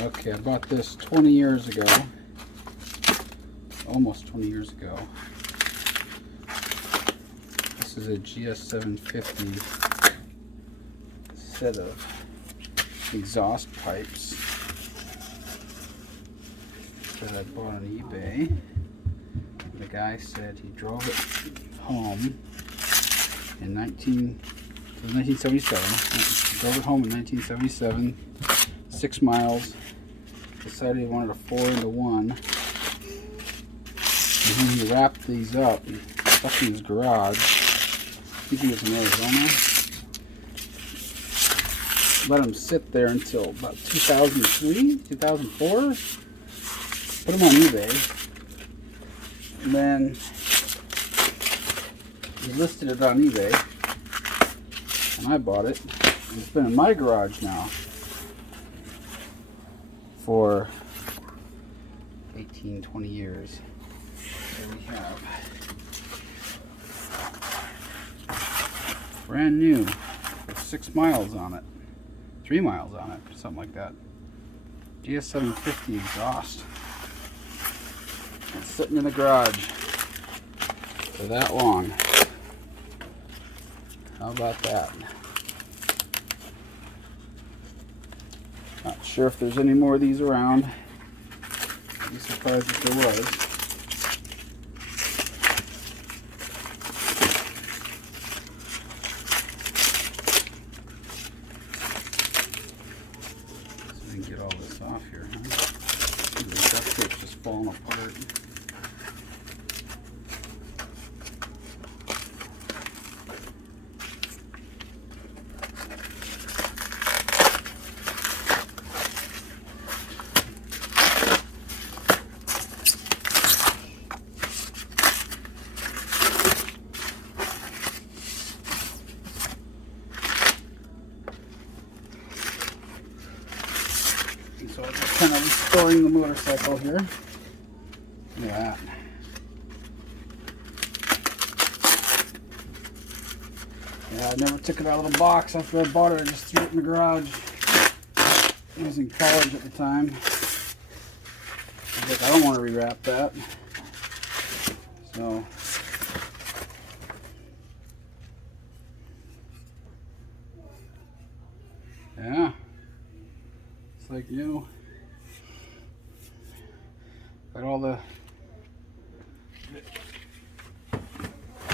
Okay, I bought this 20 years ago. Almost 20 years ago. This is a GS750 set of exhaust pipes that I bought on eBay. The guy said he drove it home in 1977. He drove it home in 1977, 6 miles. Decided he wanted a 4-into-1. And then he wrapped these up and stuck in his garage. I think he was in Arizona. Let them sit there until about 2003, 2004. Put them on eBay. And then he listed it on eBay. And I bought it. And it's been in my garage now for 18, 20 years. There we have. Brand new. With 6 miles on it. 3 miles on it. Something like that. GS750 exhaust. It's sitting in the garage for that long. How about that? Not sure if there's any more of these around. I'd be surprised if there was. So we can get all this off here, huh? The duct tape's just falling apart. So I'm just kind of restoring the motorcycle here. Look at that. Yeah, I never took it out of the box after I bought it. I just threw it in the garage. I was in college at the time. I was like, I don't want to rewrap that. So yeah. It's like new. Got all the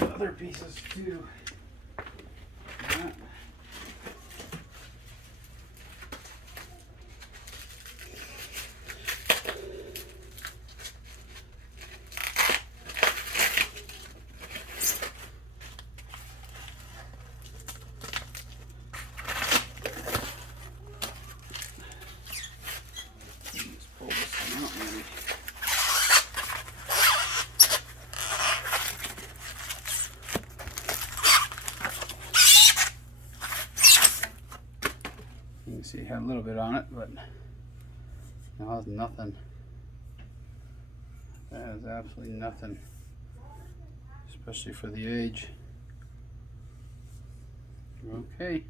other pieces too. Yeah. You can see it had a little bit on it, but now it's nothing. That is absolutely nothing, especially for the age. Okay.